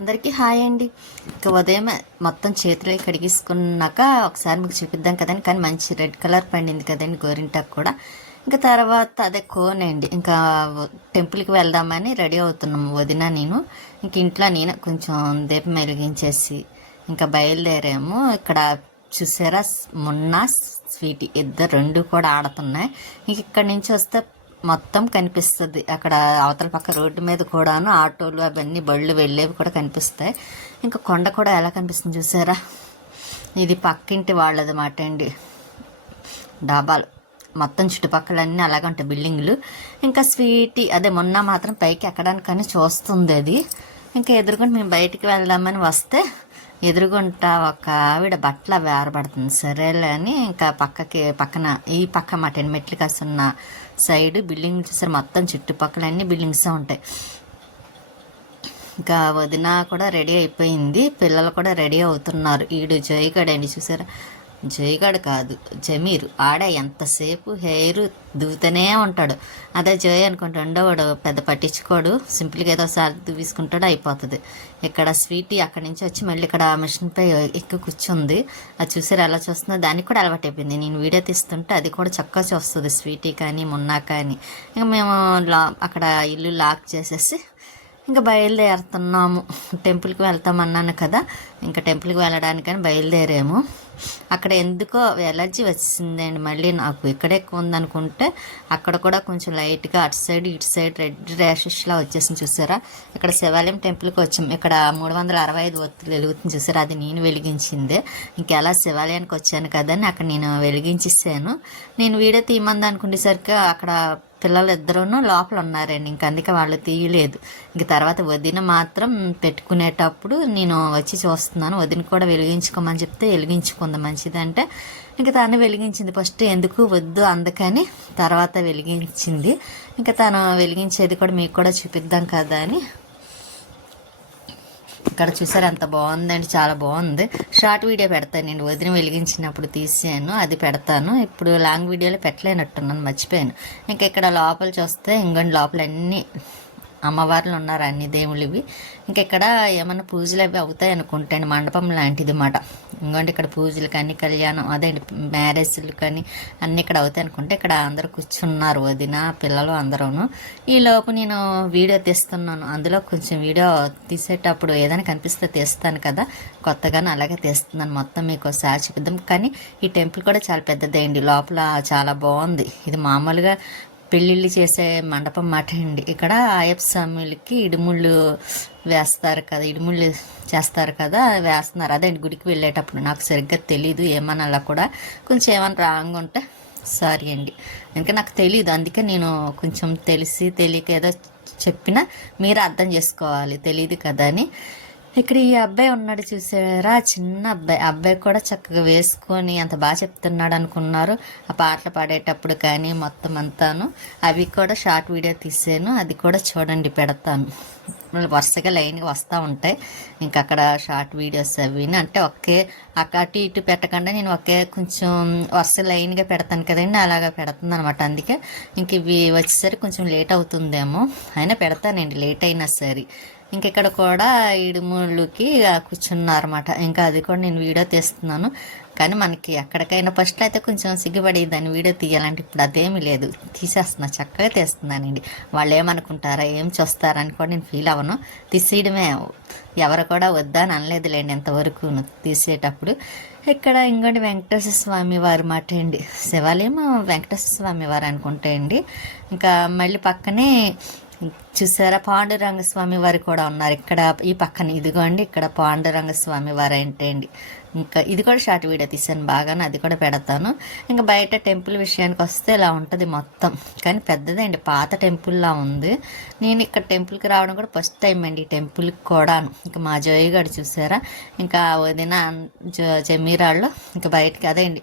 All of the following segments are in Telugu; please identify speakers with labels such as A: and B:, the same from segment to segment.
A: అందరికీ హాయ్ అండి. ఇక ఉదయం మొత్తం చేతులు కడిగేసుకున్నాక ఒకసారి మీకు చూపిద్దాం కదండి. కానీ మంచి రెడ్ కలర్ పండింది కదండి గోరింటాకు కూడా. ఇంకా తర్వాత అదే కోన్ అండి. ఇంకా టెంపుల్కి వెళ్దామని రెడీ అవుతున్నాము వదిన నేను. ఇంక ఇంట్లో నేను కొంచెం దీపం వెలిగించేసి ఇంకా బయలుదేరాము. ఇక్కడ చూసారా? మొన్న స్వీట్ ఇద్దరు రెండు కూడా ఆడుతున్నాయి. ఇంక ఇక్కడ నుంచి వస్తే మొత్తం కనిపిస్తుంది. అక్కడ అవతల పక్క రోడ్డు మీద కూడాను ఆటోలు అవన్నీ బళ్ళు వెళ్ళేవి కూడా కనిపిస్తాయి. ఇంకా కొండ కూడా ఎలా కనిపిస్తుంది చూసారా? ఇది పక్కింటి వాళ్ళది మాట అండి. డాబాలు. మొత్తం చుట్టుపక్కలన్నీ అలాగే ఉంటాయి బిల్డింగ్లు. ఇంకా స్వీటీ అదే మొన్న మాత్రం పైకి ఎక్కడానికని చూస్తుంది అది. ఇంకా ఎదురుకుంటే మేము బయటికి వెళ్దామని వస్తే ఎదురుగుంట ఒక ఆవిడ బట్టలు అవి సరేలే అని ఇంకా పక్కకి పక్కన ఈ పక్క మా టెన్ మెట్లు కాసున్న సైడ్ బిల్డింగ్ చూసారు మొత్తం చుట్టుపక్కల అన్ని బిల్డింగ్స్ ఉంటాయి. ఇంకా వదిన కూడా రెడీ అయిపోయింది. పిల్లలు కూడా రెడీ అవుతున్నారు. ఈడు జోయిగాడండి చూసారా? జయగడ్ కాదు జమీర్. ఆడ ఎంతసేపు హెయిర్ దువ్వుతూనే ఉంటాడు. అదే జయ అనుకుంటుండో వాడు పెద్ద పట్టించుకోడు సింపుల్గా ఏదో సార్ దువ్వేసుకుంటాడు అయిపోతుంది. ఇక్కడ స్వీటీ అక్కడి నుంచి వచ్చి మళ్ళీ ఇక్కడ మిషన్పై ఎక్కువ కూర్చుంది. అది చూసారు ఎలా చూస్తుందో? దానికి కూడా అలవాటు అయిపోయింది నేను వీడియో తీస్తుంటే అది కూడా చక్కగా చూస్తుంది స్వీటీ కానీ మున్నా కానీ. ఇంకా మేము లా అక్కడ ఇల్లు లాక్ చేసేసి ఇంకా బయలుదేరుతున్నాము. టెంపుల్కి వెళ్తామన్నాను కదా. ఇంకా టెంపుల్కి వెళ్ళడానికని బయలుదేరాము. అక్కడ ఎందుకో ఎలర్జీ వచ్చిందండి మళ్ళీ నాకు. ఇక్కడ ఎక్కువ ఉందనుకుంటే అక్కడ కూడా కొంచెం లైట్గా అటు సైడ్ ఇటు సైడ్ రెడ్ ర్యాషెస్లా వచ్చేసింది చూసారా? ఇక్కడ శివాలయం టెంపుల్కి వచ్చాం. ఇక్కడ మూడు వందల అరవై ఐదు ఒత్తులు వెలుగుతుంది చూసారా? అది నేను వెలిగించింది. ఇంకెలా శివాలయానికి వచ్చాను కదని అక్కడ నేను వెలిగించేసాను. నేను వీడియో తీయమంది అనుకునేసరికి అక్కడ పిల్లలు ఇద్దరును లోపల ఉన్నారండి ఇంక అందుకే వాళ్ళు తీయలేదు. ఇంక తర్వాత వదిన మాత్రం పెట్టుకునేటప్పుడు నేను వచ్చి చూస్తున్నాను. వదిన కూడా వెలిగించుకోమని చెప్తే వెలిగించుకుంది మంచిదంటే ఇంక తను వెలిగించింది. ఫస్ట్ ఎందుకు వద్దు అందుకని తర్వాత వెలిగించింది. ఇంకా తను వెలిగించేది కూడా మీకు కూడా చూపిద్దాం కదా అని ఇక్కడ చూసారు అంత బాగుందండి చాలా బాగుంది. షార్ట్ వీడియో పెడతాను నేను వదిన వెలిగించినప్పుడు తీసాను అది పెడతాను. ఇప్పుడు లాంగ్ వీడియోలో పెట్టలేనట్టున్నాను మర్చిపోయాను. ఇంకా ఇక్కడ లోపల చూస్తే ఇంకొండి లోపల అన్ని అమ్మవార్లు ఉన్నారు అన్ని దేవుళ్ళు ఇవి ఇంకా ఇక్కడ ఏమైనా పూజలు అవి అవుతాయి అనుకుంటాను మండపం లాంటిది మాట. ఇంకోండి ఇక్కడ పూజలు కానీ కళ్యాణం అదే మ్యారేజ్లు కానీ అన్నీ ఇక్కడ అవుతాయి అనుకుంటే ఇక్కడ అందరు కూర్చున్నారు వదిన పిల్లలు అందరూను. ఈ లోపు నేను వీడియో తీస్తున్నాను. అందులో కొంచెం వీడియో తీసేటప్పుడు ఏదైనా కనిపిస్తే తీస్తాను కదా. కొత్తగానే అలాగే తీస్తున్నాను. మొత్తం మీకు ఒకసారి చూపిద్దాం. కానీ ఈ టెంపుల్ కూడా చాలా పెద్దదండి లోపల చాలా బాగుంది. ఇది మామూలుగా పెళ్ళిళ్ళు చేసే మండపం మాట అండి. ఇక్కడ ఆయప్ప స్వామిలకి ఇడుముళ్ళు వేస్తారు కదా ఇడుముళ్ళు చేస్తారు కదా వేస్తున్నారు. అదే గుడికి వెళ్ళేటప్పుడు. నాకు సరిగ్గా తెలీదు ఏమన్నా కూడా కొంచెం ఏమైనా రాంగ్ ఉంటే సారీ అండి. ఇంకా నాకు తెలియదు అందుకే నేను కొంచెం తెలిసి తెలియక ఏదో చెప్పినా మీరు అర్థం చేసుకోవాలి. తెలియదు కదా అని. ఇక్కడ ఈ అబ్బాయి ఉన్నాడు చూసారా? చిన్న అబ్బాయి. అబ్బాయి కూడా చక్కగా వేసుకొని అంత బాగా చెప్తున్నాడు అనుకున్నారు. ఆ పాటలు పాడేటప్పుడు కానీ మొత్తం అంతాను. అవి కూడా షార్ట్ వీడియో తీసాను. అది కూడా చూడండి పెడతాను. వరుసగా లైన్గా వస్తూ ఉంటాయి. ఇంకా అక్కడ షార్ట్ వీడియోస్ అవి అంటే ఒకే అటు ఇటు పెట్టకుండా నేను ఒకే కొంచెం వరుస లైన్గా పెడతాను కదండి అలాగా పెడుతుంది అనమాట అందుకే ఇంక ఇవి వచ్చేసరికి కొంచెం లేట్ అవుతుందేమో. అయినా పెడతానండి లేట్ అయినా సరే. ఇంక ఇక్కడ కూడా ఇడుముళ్ళకి కూర్చున్నారన్నమాట. ఇంకా అది కూడా నేను వీడియో తీస్తున్నాను. కానీ మనకి ఎక్కడికైనా ఫస్ట్లో అయితే కొంచెం సిగ్గుపడి దాన్ని వీడియో తీయాలంటే ఇప్పుడు అదేమీ లేదు. తీసేస్తున్నా చక్కగా తీస్తున్నానండి వాళ్ళు ఏమనుకుంటారా ఏం చూస్తారని కూడా నేను ఫీల్ అవ్వను. తీసేయడమే ఎవరు కూడా వద్దా అని అనలేదులేండి ఇంతవరకు తీసేటప్పుడు. ఇక్కడ ఇంకోటి వెంకటేశ్వర స్వామి వారి మాట అండి. శివాలయం వెంకటేశ్వర స్వామి వారు అనుకుంటే అండి. ఇంకా మళ్ళీ పక్కనే చూసారా? పాండురంగ స్వామి వారు కూడా ఉన్నారు. ఇక్కడ ఈ పక్కన ఇదిగోండి ఇక్కడ పాండురంగ స్వామి వారు అంటే అండి ఇంకా ఇది కూడా షార్ట్ వీడియో తీసాను బాగానే అది కూడా పెడతాను. ఇంకా బయట టెంపుల్ విషయానికి వస్తే ఇలా ఉంటుంది మొత్తం. కానీ పెద్దదండి పాత టెంపుల్లా ఉంది. నేను ఇక్కడ టెంపుల్కి రావడం కూడా ఫస్ట్ టైం అండి ఈ టెంపుల్కి కూడాను. ఇంకా మా జోయి గారు చూసారా? ఇంకా వదిన జమీరాళ్ళు ఇంకా బయటకి అదే అండి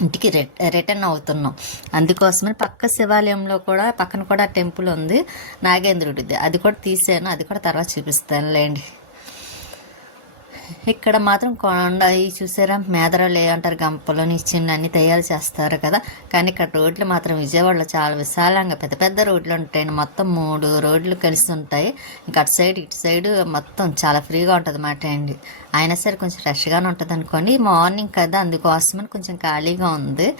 A: ఇంటికి రిటర్న్ అవుతున్నాం. అందుకోసమని పక్క శివాలయంలో కూడా పక్కన కూడా టెంపుల్ ఉంది. నాగేంద్రుడిది. అది కూడా తీసాను. అది కూడా తర్వాత చూపిస్తాను లేండి ఇక్కడ మాత్రం కొండ చూసారా? మేదరాలు అంటారు గంపలు నిచ్చిన తయారు చేస్తారు కదా. కానీ ఇక్కడ రోడ్లు మాత్రం విజయవాడలో చాలా విశాలంగా పెద్ద పెద్ద రోడ్లు ఉంటాయి మొత్తం మూడు రోడ్లు కలిసి ఉంటాయి. ఇంకా అటు సైడ్ ఇటు సైడ్ మొత్తం చాలా ఫ్రీగా ఉంటుంది మాట అండి. అయినా సరే కొంచెం ఫ్రెష్గానే ఉంటుంది అనుకోండి. మార్నింగ్ కదా అందుకోసమని కొంచెం ఖాళీగా ఉంది.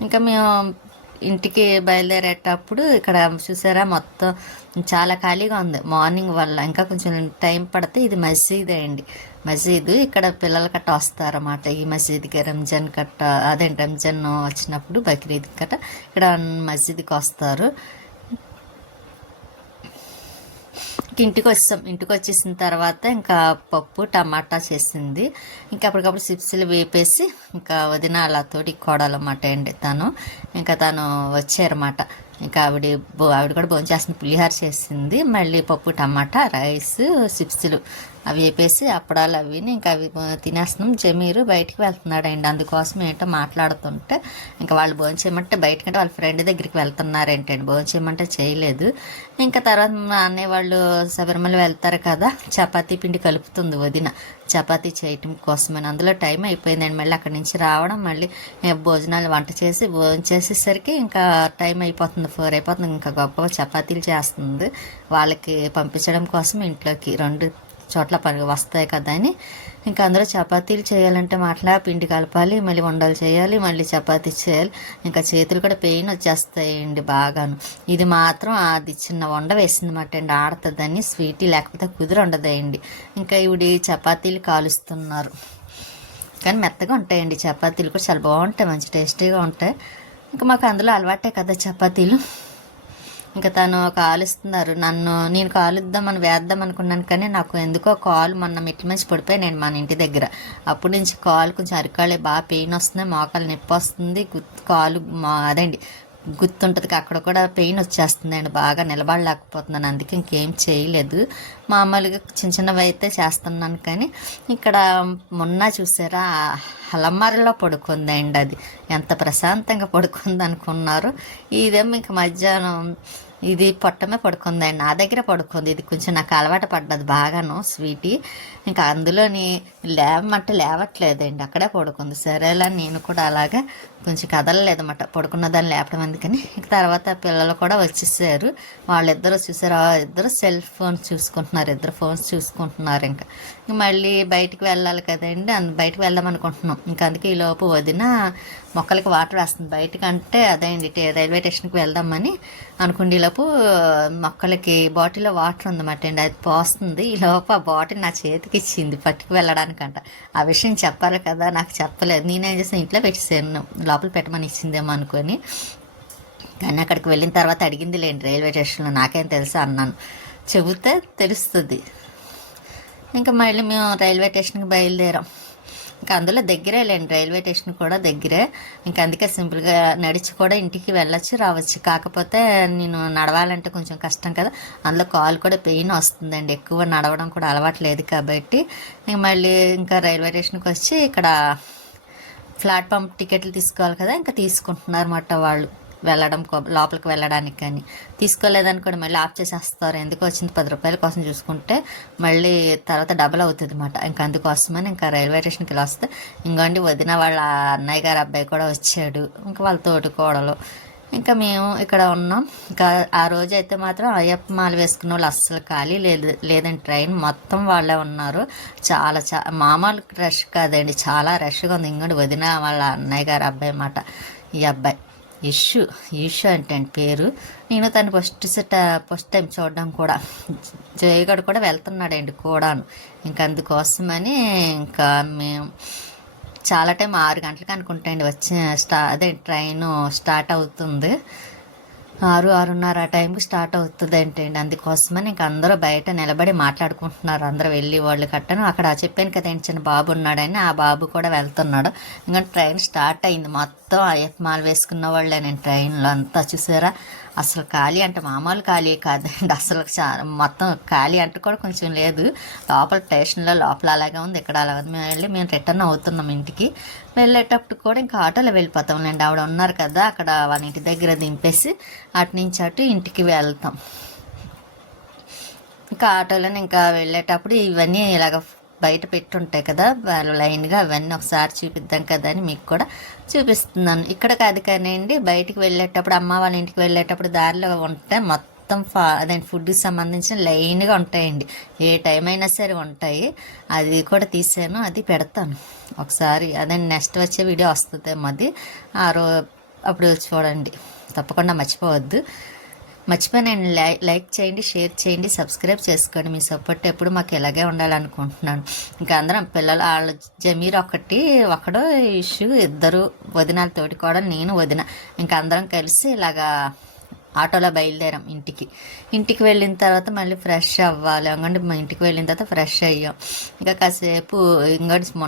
A: ఇంకా మేము ఇంటికి బయలుదేరేటప్పుడు ఇక్కడ చూసారా? మొత్తం చాలా ఖాళీగా ఉంది. మార్నింగ్ వల్ల ఇంకా కొంచెం టైం పడితే ఇది మసీద్ అండి. మసీదు ఇక్కడ పిల్లలు కట్ట వస్తారన్నమాట. ఈ మసీద్కి రంజాన్ కట్ట అదే రంజాన్ వచ్చినప్పుడు బక్రీద్ కట్ట ఇక్కడ మసీద్కి వస్తారు. ఇంటికి వచ్చాం. ఇంటికి వచ్చేసిన తర్వాత ఇంకా పప్పు టమాటా చేసింది. ఇంకా అప్పటికప్పుడు సిప్స్లు వేపేసి ఇంకా వదిన అలాతోటి కోడాలన్నమాట అండి తను. ఇంకా తను వచ్చారన్నమాట. ఇంకా ఆవిడ ఆవిడ కూడా భోజనం చేస్తుంది పులిహార చేసింది. మళ్ళీ పప్పు టమాటా రైస్ చిప్స్లు. అవి వేపేసి అప్పడాలు అవి ఇంకా అవి తినేస్తున్నాం. జమీరు బయటికి వెళ్తున్నాడు అండి అందుకోసం ఏంటో మాట్లాడుతుంటే ఇంకా వాళ్ళు భోజనం చేయమంటే బయటకంటే వాళ్ళ ఫ్రెండ్ దగ్గరికి వెళ్తున్నారేంటండి. భోజనం చేయమంటే చేయలేదు. ఇంకా తర్వాత అన్నయ్య వాళ్ళు శబరిమల వెళ్తారు కదా చపాతీ పిండి కలుపుతుంది వదిన. చపాతీ చేయటం కోసమని. అందులో టైం అయిపోయిందండి మళ్ళీ అక్కడి నుంచి రావడం. మళ్ళీ భోజనాలు వంట చేసి భోజనం చేసేసరికి ఇంకా టైం అయిపోతుంది. ఫోర్ అయిపోతుంది. ఇంకా గొప్పగా చపాతీలు చేస్తుంది. వాళ్ళకి పంపించడం కోసం ఇంట్లోకి రెండు చోట్ల పని వస్తాయి కదా అని. ఇంకా అందులో చపాతీలు చేయాలంటే మాట్లా పిండి కలపాలి మళ్ళీ వండలు చేయాలి మళ్ళీ చపాతీ చేయాలి. ఇంకా చేతులు కూడా పెయిన్ వచ్చేస్తాయండి బాగాను. ఇది మాత్రం అది చిన్న వండ వేసింది అండి. ఆడుతుందని స్వీటీ లేకపోతే కుదిరి ఉండదండి. ఇంకా ఇవిడి చపాతీలు కాలుస్తున్నారు. కానీ మెత్తగా ఉంటాయండి చపాతీలు కూడా చాలా బాగుంటాయి మంచి టేస్టీగా ఉంటాయి. ఇంకా మాకు అందులో అలవాటే కదా చపాతీలు. ఇంకా తను కాలుస్తున్నారు. నన్ను నేను కాలుద్దామని వేద్దాం అనుకున్నాను కానీ నాకు ఎందుకో కాలు మొన్న మెట్ల మంచి పడిపోయి నేను మన ఇంటి దగ్గర. అప్పటి నుంచి కాలు కొంచెం అరికాళ్ళే బాగా పెయిన్ వస్తుంది మోకాలు నొప్పి వస్తుంది గుర్తు కాలు మా అదండి. గుర్తుంటుంది అక్కడ కూడా పెయిన్ వచ్చేస్తుందండి బాగా నిలబడలేకపోతున్నాను. అందుకే ఇంకేం చేయలేదు. మామూలుగా చిన్న చిన్నవి అయితే చేస్తున్నాను కానీ ఇక్కడ మొన్న చూసారా అలమారిలో పడుకుందండి అది. ఎంత ప్రశాంతంగా పడుకుంది అనుకున్నారు ఇదేమో ఇంక మధ్యాహ్నం ఇది పొట్టమే పడుకుందండి నా దగ్గర పడుకుంది. ఇది కొంచెం నాకు అలవాటు పడ్డది బాగాను స్వీటీ. ఇంకా అందులోని లేవమంటే లేవట్లేదండి అక్కడే పడుకుంది. సరేలా నేను కూడా అలాగా కొంచెం కదలలేదన్నమాట. పడుకున్న దాన్ని లేపడం అందుకని. ఇంక తర్వాత పిల్లలు కూడా వచ్చేసారు. వాళ్ళిద్దరూ చూసారు. ఆ ఇద్దరు సెల్ ఫోన్స్ చూసుకుంటున్నారు. ఇద్దరు ఫోన్స్ చూసుకుంటున్నారు ఇంకా. మళ్ళీ బయటికి వెళ్ళాలి కదండి. అందు బయటకు వెళ్దాం అనుకుంటున్నాం. ఇంకా అందుకే ఈ లోపు వదిన మొక్కలకి వాటర్ వేస్తుంది. బయటకంటే అదేంటి టే- రైల్వే స్టేషన్కి వెళ్దామని అనుకుంటే ఈ లోపు మొక్కలకి బాటిల్లో వాటర్ ఉందన్నమాట అండి. అది పోస్తుంది. ఈ లోపు ఆ బాటిల్ నా చేతికి ఇచ్చింది పట్టుకు వెళ్ళడానికంట. ఆ విషయం చెప్పాలి కదా. నాకు చెప్పలేదు. నేనేం చేసాను ఇంట్లో పెట్టేసాను లోపల పెట్టమని ఇచ్చిందేమో అనుకొని. కానీ అక్కడికి వెళ్ళిన తర్వాత అడిగింది లేండి రైల్వే స్టేషన్లో నాకేం తెలుసా అన్నాను. చెబితే తెలుస్తుంది. ఇంకా మళ్ళీ మేము రైల్వే స్టేషన్కి బయలుదేరాం. ఇంకా అందులో దగ్గరే లేండి రైల్వే స్టేషన్ కూడా దగ్గరే. ఇంకా అందుకే సింపుల్గా నడిచి కూడా ఇంటికి వెళ్ళొచ్చు రావచ్చు. కాకపోతే నేను నడవాలంటే కొంచెం కష్టం కదా. అందులో కాలు కూడా పెయిన్ వస్తుందండి. ఎక్కువ నడవడం కూడా అలవాటు లేదు కాబట్టి. ఇంక మళ్ళీ ఇంకా రైల్వే స్టేషన్కి వచ్చి ఇక్కడ ప్లాట్ఫామ్ టికెట్లు తీసుకోవాలి కదా ఇంకా తీసుకుంటున్నారు అన్నమాట వాళ్ళు. వెళ్ళడం లోపలికి వెళ్ళడానికి కానీ. తీసుకోలేదనుకోండి మళ్ళీ ఆఫ్ చేసేస్తారు. ఎందుకు వచ్చింది? పది రూపాయల కోసం చూసుకుంటే మళ్ళీ తర్వాత డబల్ అవుతుంది అనమాట ఇంకా అందుకోసమని ఇంకా రైల్వే స్టేషన్కి వెళ్ళి వస్తే ఇంకోండి వదిన వాళ్ళ అన్నయ్య గారు అబ్బాయి కూడా వచ్చాడు. ఇంకా వాళ్ళ తోటి కోడలు. ఇంకా మేము ఇక్కడ ఉన్నాం. ఇంకా ఆ రోజు అయితే మాత్రం అయ్యప్ప మాల వేసుకున్న వాళ్ళు అస్సలు ఖాళీ లేదు లేదండి ట్రైన్. మొత్తం వాళ్ళే ఉన్నారు. చాలా చా మామూలు రష్ కాదండి. చాలా రష్గా ఉంది. ఇంకోటి వదిన వాళ్ళ అన్నయ్య గారు అబ్బాయి అన్నమాట. ఈ అబ్బాయి. ఇష్యూ ఇష్యూ అంటే అండి పేరు. నేను తను ఫస్ట్ సెట్ ఫస్ట్ టైం చూడడం కూడా. జయగడు కూడా వెళ్తున్నాడండి కూడాను. ఇంకా అందుకోసమని ఇంకా మేము చాలా టైం ఆరు గంటలకు అనుకుంటాండి. వచ్చి స్టా అదే ట్రైన్ స్టార్ట్ అవుతుంది. ఆరు ఆరున్నర ఆ టైంకి స్టార్ట్ అవుతుంది ఏంటండి అందుకోసమని ఇంక అందరూ బయట నిలబడి మాట్లాడుకుంటున్నారు. అందరూ వెళ్ళి వాళ్ళు కట్టను. అక్కడ చెప్పాను కదండి చిన్న బాబు ఉన్నాడని. ఆ బాబు కూడా వెళ్తున్నాడు. ఇంకా ట్రైన్ స్టార్ట్ అయింది. మొత్తం అయ్యప్ప వేసుకున్న వాళ్ళే నేను ట్రైన్లో అంతా చూసారా? అసలు ఖాళీ అంటే మామూలు ఖాళీ కాదండి. అసలు మొత్తం ఖాళీ అంటే కూడా కొంచెం లేదు. లోపల స్టేషన్లో లోపల అలాగే ఉంది. ఇక్కడ అలా ఉంది. మేము వెళ్ళి మేము రిటర్న్ అవుతున్నాం ఇంటికి. వెళ్ళేటప్పుడు కూడా ఇంకా ఆటోలో వెళ్ళిపోతాం లేండి. ఆవిడ ఉన్నారు కదా అక్కడ వాళ్ళ ఇంటి దగ్గర దింపేసి అటు నుంచి అటు ఇంటికి వెళ్తాం. ఇంకా ఆటోలోనే ఇంకా వెళ్ళేటప్పుడు ఇవన్నీ ఇలాగ బయట పెట్టుంటాయి కదా వాళ్ళు లైన్గా అవన్నీ ఒకసారి చూపిద్దాం కదా అని మీకు కూడా చూపిస్తున్నాను. ఇక్కడ కాదు కానివ్వండి బయటికి వెళ్ళేటప్పుడు అమ్మ వాళ్ళ ఇంటికి వెళ్ళేటప్పుడు దారిలో ఉంటే మొత్తం ఫా అదే ఫుడ్కి సంబంధించిన లైన్గా ఉంటాయండి. ఏ టైం అయినా సరే ఉంటాయి. అది కూడా తీసాను అది పెడతాను. ఒకసారి అదే నెక్స్ట్ వచ్చే వీడియో వస్తుంది అది. ఆ రో అప్పుడు చూడండి. తప్పకుండా మర్చిపోవద్దు. మర్చిపోయినండి. లైక్ చేయండి షేర్ చేయండి సబ్స్క్రైబ్ చేసుకోండి. మీ సపోర్ట్ ఎప్పుడు మాకు ఇలాగే ఉండాలనుకుంటున్నాను. ఇంకా అందరం పిల్లలు వాళ్ళ జమీర్ ఒకటి ఒకడు ఇష్యూ ఇద్దరు వదినాలతోటి కూడా నేను వదిన. ఇంకా అందరం కలిసి ఇలాగా ఆటోలో బయలుదేరాం ఇంటికి. ఇంటికి వెళ్ళిన తర్వాత మళ్ళీ ఫ్రెష్ అవ్వాలి. ఎందుకంటే మా ఇంటికి వెళ్ళిన తర్వాత ఫ్రెష్ అయ్యాం. ఇంకా కాసేపు ఇంకోటి